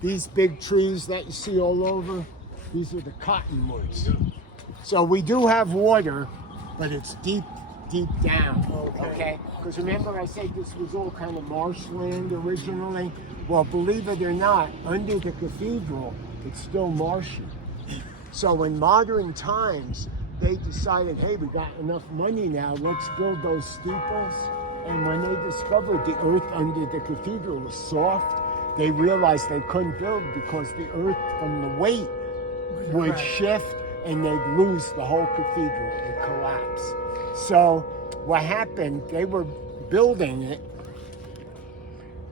these big trees that you see all over, these are the cottonwoods. So we do have water, but it's deep down, okay? Because remember I said this was all kind of marshland originally? Well, believe it or not, under the cathedral, it's still marshy. So in modern times, they decided, hey, we got enough money now, let's build those steeples. And when they discovered the earth under the cathedral was soft, they realized they couldn't build because the earth from the weight would shift and they'd lose the whole cathedral, it would collapse. So what happened, they were building it,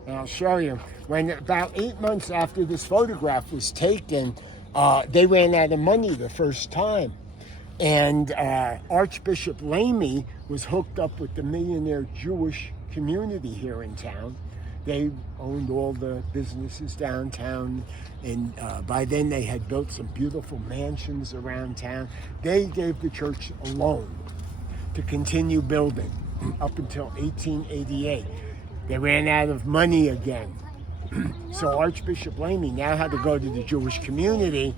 and I'll show you, when about 8 months after this photograph was taken, they ran out of money the first time. And Archbishop Lamy was hooked up with the millionaire Jewish community here in town. They owned all the businesses downtown, and by then they had built some beautiful mansions around town. They gave the church a loan to continue building up until 1888. They ran out of money again. So Archbishop Lamy now had to go to the Jewish community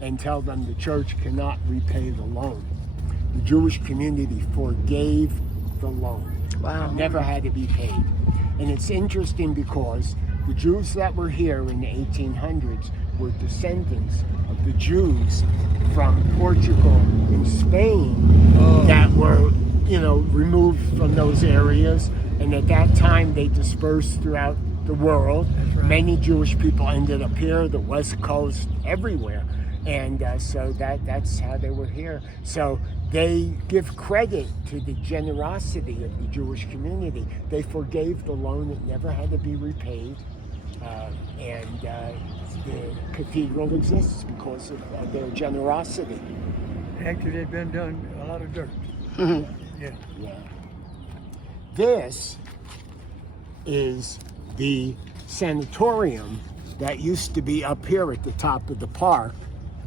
and tell them the church cannot repay the loan. The Jewish community forgave the loan. Wow. It never had to be paid. And it's interesting because the Jews that were here in the 1800s were descendants of the Jews from Portugal and Spain that were, removed from those areas. And at that time, they dispersed throughout the world. Right. Many Jewish people ended up here, the West Coast, everywhere. And so that's how they were here. So they give credit to the generosity of the Jewish community. They forgave the loan. It never had to be repaid. And the cathedral exists because of their generosity. Actually, they've been done a lot of dirt. Yeah. This is the sanatorium that used to be up here at the top of the park.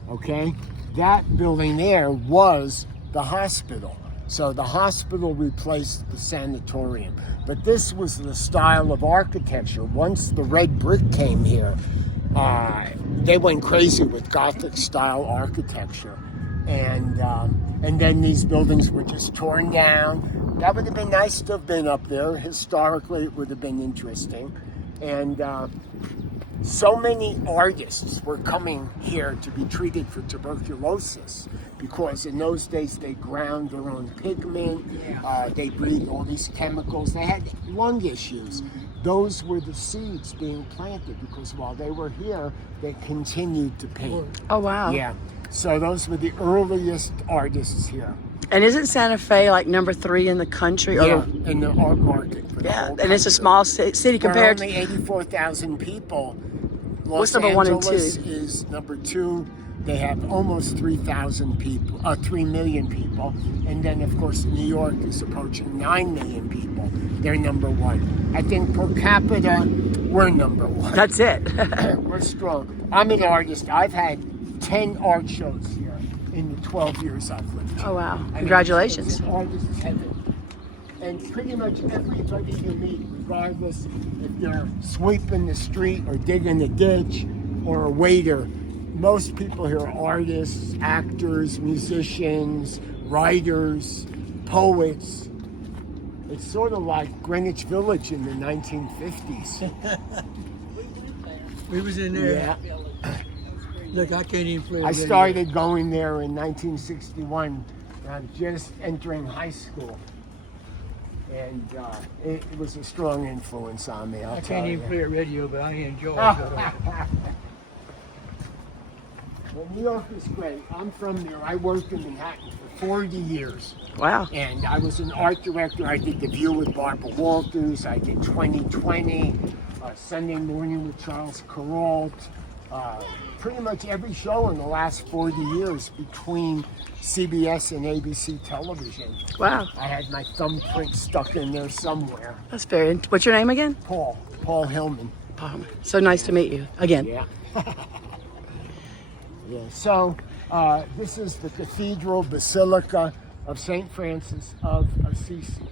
Okay, that building there was the hospital. So the hospital replaced the sanatorium. But this was the style of architecture. Once the red brick came here, they went crazy with Gothic style architecture. And then these buildings were just torn down. That would have been nice to have been up there. Historically, it would have been interesting. And so many artists were coming here to be treated for tuberculosis because in those days they ground their own pigment, they breathed all these chemicals, they had lung issues. Those were the seeds being planted because while they were here, they continued to paint. Oh, wow. Yeah, so those were the earliest artists here. And isn't Santa Fe like number 3 in the country? Yeah, in the art market. For the whole and it's a country. small city compared to only 84,000 people. What's Los number 1 and 2? Angeles is number 2. They have almost 3,000 people, 3 million people. And then, of course, New York is approaching 9 million people. They're number 1. I think per capita, we're number 1. That's it. We're strong. I'm an artist. I've had 10 art shows here in the 12 years I've lived here. Oh, wow. Congratulations. It's an artist's heaven. And pretty much everybody you meet, regardless if they're sweeping the street or digging a ditch or a waiter, most people here are artists, actors, musicians, writers, poets. It's sort of like Greenwich Village in the 1950s. We was in there. Yeah. Look, I can't even play. I started going there in 1961. I was just entering high school. And it was a strong influence on me, I can't even play a radio, but I enjoy it. Well, New York is great. I'm from there. I worked in Manhattan for 40 years. Wow. And I was an art director. I did The View with Barbara Walters. I did 2020, Sunday Morning with Charles Kuralt. Pretty much every show in the last 40 years between CBS and ABC television. Wow. I had my thumbprint stuck in there somewhere. That's very... What's your name again? Paul Hillman. So nice to meet you again. Yeah. Yeah. So this is the Cathedral Basilica of St. Francis of Assisi.